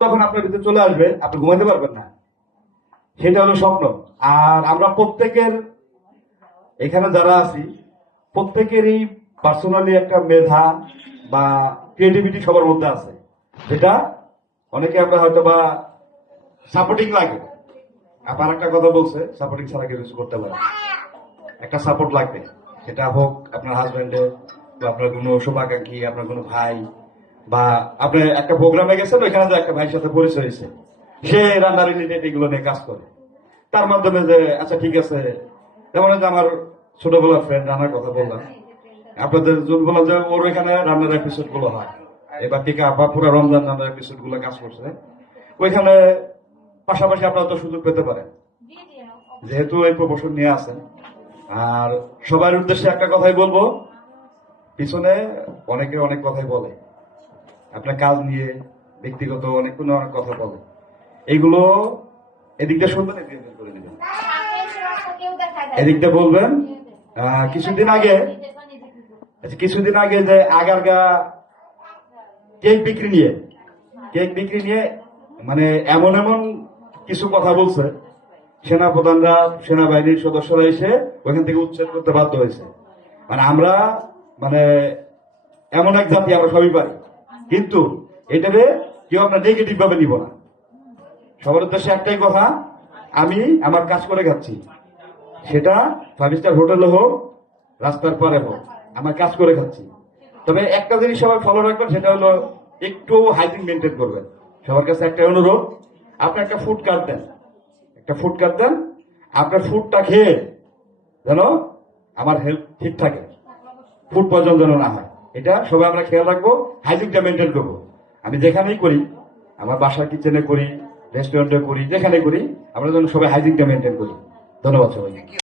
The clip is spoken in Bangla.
যখন আপনার ভিতরে চলে আসবে আপনি ঘুমাইতে পারবেন না, সেটা হলো স্বপ্ন। আর আমরা প্রত্যেকের এখানে যারা আছি প্রত্যেকেরই পার্সোনালি একটা মেধা বা ক্রিয়েটিভিটি সবার মধ্যে আছে, যেটা অনেকে আমরা হয়তো বা সাপোর্টিং লাগে। আবার একটা কথা বলছে, সাপোর্টিং ছাড়া কেউ কিছু করতে পারে, একটা সাপোর্ট লাগবে। সেটা হোক আপনার হাজবেন্ডের বা আপনার কোনো শুভাকাঙ্ক্ষী, আপনার কোনো ভাই, বা আপনি একটা প্রোগ্রামে গেছেন ওইখানে যে একটা ভাইয়ের সাথে পরিচয় হয়েছে, সে রান্না রিলেটেড এগুলো নিয়ে কাজ করে, তার মাধ্যমে যে আচ্ছা ঠিক আছে। যেমন যে আমার ছোটবেলার ফ্রেন্ড রান্নার কথা বললাম, আপনাদের যদি বললাম যে ওর এখানে রান্নার এপিসোড গুলো হয়, এবার টিকা আপা পুরো রমজান রান্নার এপিসোড গুলো কাজ করছে ওইখানে। পাশাপাশি আপনারা তো সুযোগ পেতে পারেন যেহেতু এই প্রমোশন নিয়ে আসেন। আর সবার উদ্দেশ্যে একটা কথাই বলবো, পিছনে অনেকে অনেক কথাই বলে, আপনার কাজ নিয়ে ব্যক্তিগত অনেক অনেক কথা বলে, এইগুলো এদিকটা শুনবেন, এদিকটা করে নেবেন, এদিকটা বলবেন। কিছুদিন আগে যে আগারগা কেক বিক্রি নিয়ে মানে এমন এমন কিছু কথা বলছে, সেনাপ্রধানরা সেনাবাহিনীর সদস্যরা এসে ওইখান থেকে উচ্ছেদ করতে বাধ্য হয়েছে। মানে আমরা মানে এমন এক জাতি, আমরা সবই পারি, কিন্তু এটারে কেউ আমরা নেগেটিভ ভাবে নিব না। সবার উদ্দেশ্যে একটাই কথা, আমি আমার কাজ করে খাচ্ছি, সেটা 5 স্টার হোটেলে হোক রাস্তার পরে হোক, আমার কাজ করে খাচ্ছি। তবে একটা জিনিস সবাই ফলো রাখবেন, সেটা হলো একটু হাইজিন মেনটেন করবেন। সবার কাছে একটা অনুরোধ, আপনি একটা ফুড কার্ড দেন, আপনার ফুডটা খেয়ে যেন আমার হেলথ ঠিক থাকে, ফুড পয়জন যেন না হয়, এটা সবাই আমরা খেয়াল রাখবো, হাইজিনটা মেনটেন করবো। আমি যেখানেই করি, আমার বাসার কিচেনে করি, রেস্টুরেন্টে করি, যেখানে করি, আমরা যেন সবাই হাইজিনটা মেনটেন করি। ধন্যবাদ সবাই।